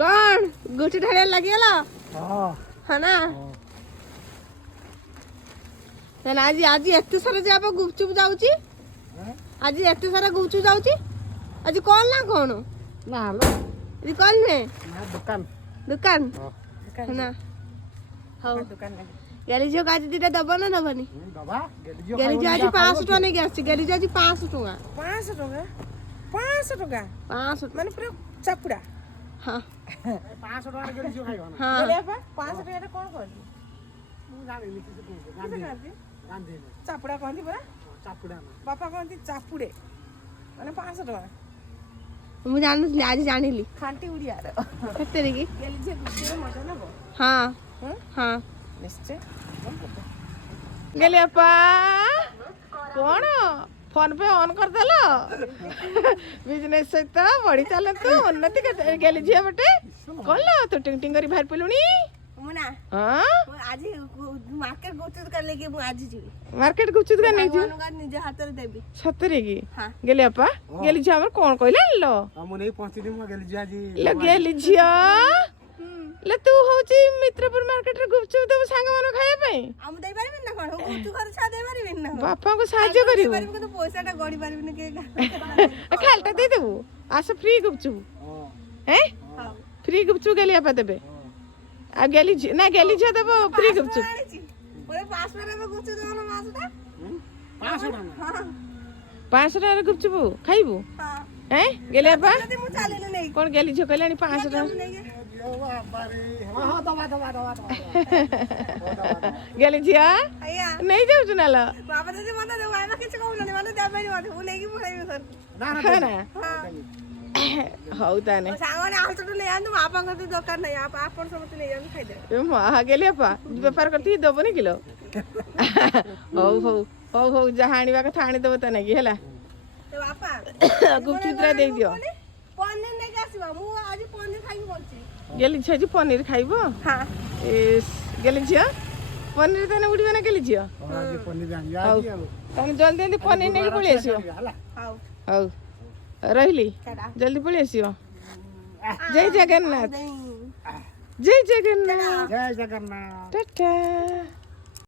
कौन गुटी ढालिया लगिगला है ना आज आज एत सारा जे आप गुपचुप जाऊची आज एत सारा गुपचुप जाऊची आज कौन ना कौन ना लो ये कौन है ना दुकान दुकान है ना हाँ दुकान गेली झील आज दीटा दब ना दबनी दबा गेली झील आज 500 टका नहीं आसी गेली झील आज 500 टका 500 टका 500 टका 500 माने पूरा चापुड़ा हाँ 500 टका गेली जो खाइबो ना हाँ बोले आपा 500 टका रे कोन करली मु जानि नि किछ गांधी गांधी चापुड़ा कहंती परा चापुड़ा बापा कहंती चापुड़े माने 500 टका मुझे जानू आज जानिली खांटी उड़िया रे सत्य की गेली जे गुटे मजा नबो हाँ हाँ निश्चय गेली अपा कौन फोन पे ऑन कर देलो बिजनेस सहित बढ़ी चले तू उन्नति कर गेली झिया बटे कौन लो तू टिंग टिंग करी बाहर पेलुनी मुना हां आज मार्केट गुचुत कर लेके मु आज जीवी मार्केट गुचुत कर नहीं भगवान निज हाथ रे देबी सतरे की हां गेली अपा गेली झिया हमर कौन कहले लो हम नहीं पहुंची दिन गेली झिया जी ले गेली झिया ले तू होची मित्रपुर मार्केट रे गुपचुप देबो सांग मानो खाया पई हम देई परबिन ना कोन गुपचुप कर छा देई परबिन ना बापा को साहाय्य करियो परबिन तो पैसा टा गड़ी परबिन के खालटा दे देबो आस फ्री गुपचुप हैं हां फ्री गुपचुप गेली अपा देबे आ गेली ना गेली झिया देबो फ्री गुपचुप ओए पास में रे गुपचुप देबो ना मासुटा 500 टका हां 500 टाका गुपचुप खाइबू हां हैं गेली अपा जदी मु चाले नहीं कोन गेली झिया कहलानी 500 टाका गेली झिया अయ్యా नहीं जाऊ नाला बाबा जदी मना दे आमा किछ कहू ना मना दे बारी मते मु लेकी मु खाइबो सर है ना हौ ताने सांगने आलतो ले आंदु बापा को दुकान नहीं आप आपन समते ले जान खाइ दे ए मा गेली अपा व्यापार करती दबो नि किलो हौ हौ हौ हौ जहाणी बा कथा आनी दबो तने की हला ए बापा गुपचुप रे दे दियो पनीर नहीं कासीबा मु आज पनीर खाइ बोलची गेली झिया जी पनीर खाइबो हां एस गेली झिया पनीर तने उड़ीबो ना गेली झिया आज पनीर जान जा हौ तने जल्दी जल्दी पनीर नहीं पळी आसियो हां हौ रहली जल्दी पळी आसियो जय जगन्नाथ जय जगन्नाथ जय जगन्नाथ टाटा